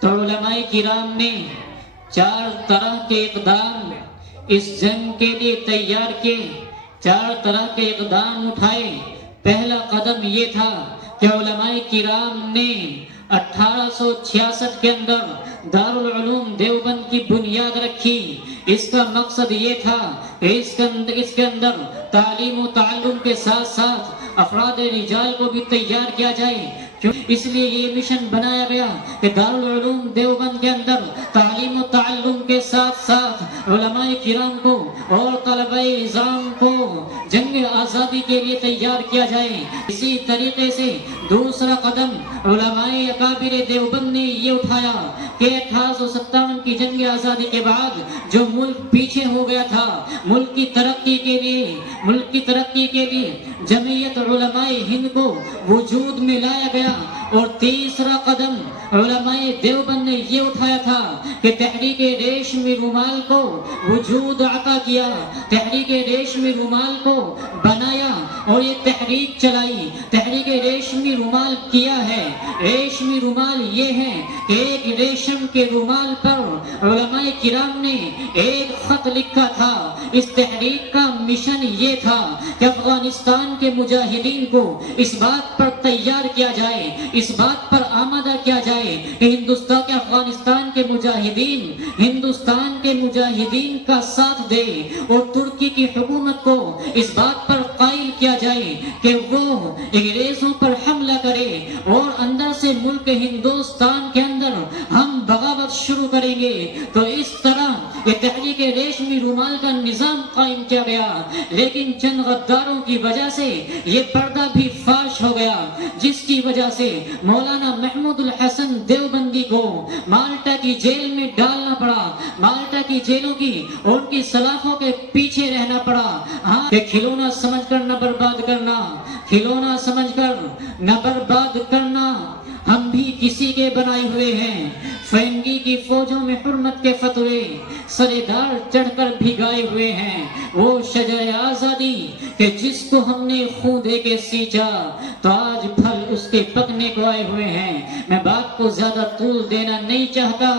تو علماء کرام نے 4 طرح کے اقدام اس جنگ کے لیے تیار کیے، 4 طرح کے اقدام اٹھائے۔ پہلا قدم یہ تھا کہ علماء کرام نے 1866 کے اندر دارالعلوم دیوبند کی بنیاد رکھی۔ اس کا مقصد یہ تھا کہ اس کے اندر تعلیم و تعلم کے ساتھ ساتھ افراد رجال کو بھی تیار کیا جائے، اس لیے یہ مشن بنایا گیا کہ دارالعلوم دیوبند کے اندر تعلیم و تعلم کے ساتھ ساتھ علماء کرام کو اور طلبہ نظام کو جنگ آزادی کے لیے تیار کیا جائے۔ اسی طریقے سے دوسرا قدم علماء اکابر دیوبند نے یہ اٹھایا کہ 1857 کی جنگ آزادی کے بعد جو ملک پیچھے ہو گیا تھا، ملک کی ترقی کے لیے جمعیت علماء ہند کو وجود میں لایا گیا۔ اور تیسرا قدم علماء دیوبند نے یہ اٹھایا تھا کہ تحریک ریشمی رومال کو وجود عطا کیا، تحریک ریشمی رومال کو بنایا اور یہ تحریک چلائی۔ تحریک ریشمی رومال کیا ہے؟ ریشمی رومال یہ ہے کہ ایک ریشم کے رومال پر علماء کرام نے ایک خط لکھا تھا۔ اس تحریک کا مشن یہ تھا کہ افغانستان کے مجاہدین کو اس بات پر تیار کیا جائے، اس بات پر آمادہ کیا جائے کہ افغانستان کے مجاہدین کا ساتھ دے، اور ترکی کی حکومت کو اس بات پر قائل کیا جائے کہ وہ انگریزوں پر حملہ کرے اور اندر سے ملک ہندوستان کے اندر ہم بغاوت شروع کریں گے۔ تو اس طرح یہ تحریک ریشمی رومال کا نظام قائم کیا گیا، لیکن چند غداروں کی وجہ سے یہ پردہ بھی فاش ہو گیا، جس کی وجہ سے مولانا محمود الحسن دیوبندی کو مالٹا کی جیل میں ڈالنا پڑا، مالٹا کی جیلوں کی اور ان کی سلاخوں کے پیچھے رہنا پڑا۔ ہاں، کہ کھلونا سمجھ کر نہ برباد کرنا، کھلونا سمجھ کر نہ برباد کرنا، ہم بھی کسی کے بنائے ہوئے ہیں۔ فرنگی کی فوجوں میں حرمت کے فتوے سردار چڑھ کر بھگائے ہوئے ہیں، وہ شجاع آزادی کہ جس کو ہم نے خون دے کے سینچا تو آج پھل اس کے پکنے کو آئے ہوئے ہیں۔ میں بات کو زیادہ طول دینا نہیں چاہتا۔